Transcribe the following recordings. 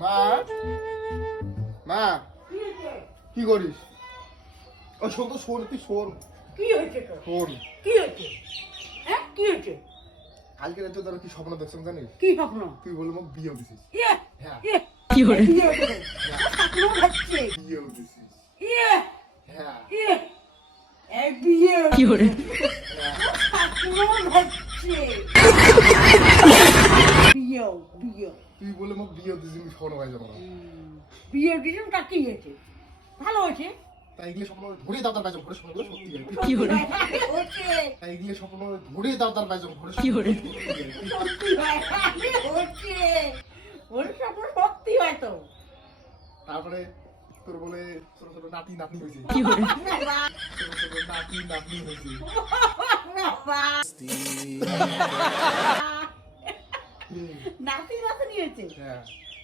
মা মা কি করিস? ও শোন তো, শোন তুই শোন। কি হয়েছে তোর? শোন, কি হয়েছে? হ্যাঁ কি হয়েছে? কালকে রাতে তোর কি স্বপ্ন দেখছিস জানিস? কি স্বপ্ন? তুই বলে মোক বিয়ে দিছিস। ইয়ে হ্যাঁ ইয়ে কি করে? বিয়ে হয়েছে। স্বপ্ন হচ্ছে। বিয়ে দিছিস। ইয়ে হ্যাঁ ইয়ে এই বিয়ে কি করে? স্বপ্ন হচ্ছে। বিয়ে বিয়ে তুই বলে মোক বিয়ে দিছিস, আমি স্বপ্ন হয়ে যাবো না। বিয়ে দিলাম তা কি হয়েছে? ভালো হয়েছে। তাই এগুলো স্বপ্ন ধরে দাও তার বাইজম ঘরে স্বপ্ন সত্যি হয়। কি করে? হচ্ছে তাই এগুলো স্বপ্ন ধরে দাও তার বাইজম ঘরে কি করে? সত্যি হয়। হচ্ছে ওর স্বপ্ন সত্যি হয় তো। তারপরে তোর বলে ছোট ছোট নাতি নাতনি হয়েছে। কি করে? বাবা, ছোট ছোট নাতি নাতনি হয়েছে। বাবা। নাতি নাতনি হয়েছে। হ্যাঁ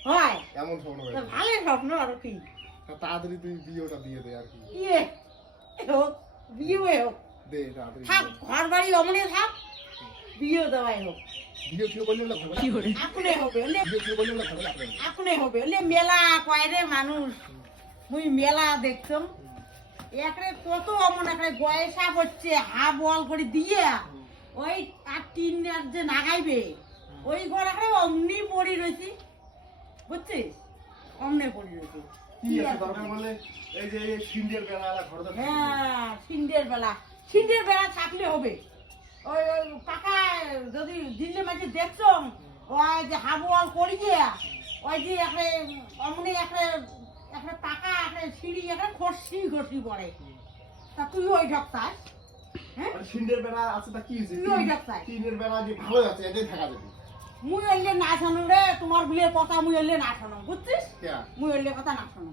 হয় এমন স্বপ্ন তা হয়েছে। ভালো স্বপ্ন আর কি। তাড়াতাড়ি তুই বিয়েটা দিয়ে দে আর কি। ইয়ে হোক বিয়ে হোক দে তাড়াতাড়ি থাক দিয়ে দে। ঘর বাড়ি অমনে থাক বিয়ে দেওয়াই হোক বিয়ে কেউ বললে না ভালো কি করে? আকুনে হবে ওলে বিয়ে কেউ বললে না ভালো লাগবে না। আকুনে হবে ওলে মেলা কয়রে মানুষ মুই মেলা দেখছম একরে কত অমন একরে বয়সা হচ্ছে হা বল করে দিয়ে ওই আর তিন আর যে নাগাইবে ওই ঘর একরে অমনি পড়ি রয়েছি বুঝছিস অমনে পড়ি রয়েছি কি আছে দরকার বলে এই যে এই সিন্ডিয়ার বেলা ঘরে তো হ্যাঁ সিন্ডের বেলা থাকলে হবে ওই ওই টাকা যদি দিল্লি মাঝে দেখছো ওই যে হাবুয়াল করি গিয়া ওই যে একটা অমনি একটা একটা টাকা একটা সিঁড়ি একটা খসি খসি পড়ে তা তুই ওই ঢকতাস হ্যাঁ আর সিন্ডিয়ার বেলা আছে তা কি হইছে? তুই ওই ডাক্তার। তিনের বেলা যে ভালো আছে এটাই থাকা যাবে। মুই এলে না শোনো রে তোমার বিলের কথা মুই এলে না শোনো বুঝছিস কেয়া মুই এলে কথা না শোনো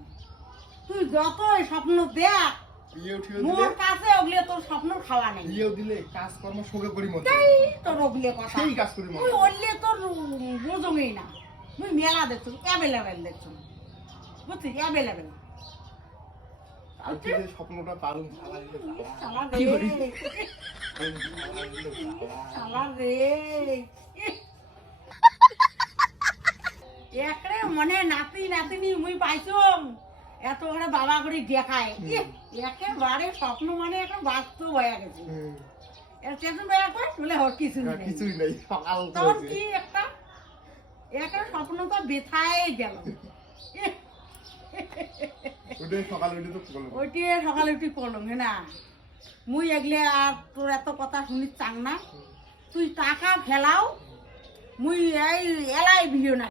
তুই যতই স্বপ্ন দেখ বিয়ে উঠিয়ে মোর দিলে কাছে ওগুলো তোর স্বপ্ন খাওয়া নেই বিয়েও দিলে কাজকর্ম সঙ্গে করি মতো তাই তোর ওগুলো কথা সেই কাজ করি মতো মুই ওরলে তোর বোঝঙেই না মুই মেলা দেখছো অ্যাভেলেবেল দেখছো বুঝছিস অ্যাভেলেবেল আর তুই যে স্বপ্নটা পালন শালা দিলে শালা। শালা কি রে করে? শালা দিলে শালা। শালা রে একরে মনে নাতি নাতিনি মুই পাইছম এত করে বাবা করে দেখায় একেবারে স্বপ্ন মানে একটা বাস্তব হয়ে গেছে হুম। এর চেতন বেড়া করে চলে হোক কিছু আর নেই কিছুই নাই সকাল তখন হয়েছে। কি একটা একটা স্বপ্ন তো বেথায় গেল ওটাই সকাল উঠে তো বলবো ওইটি সকালে উঠি পড়লাম না মুই এগলে আর তোর এত কথা শুনি চাং না তুই টাকা ফেলাও মুই এই এলাই ভিডিও না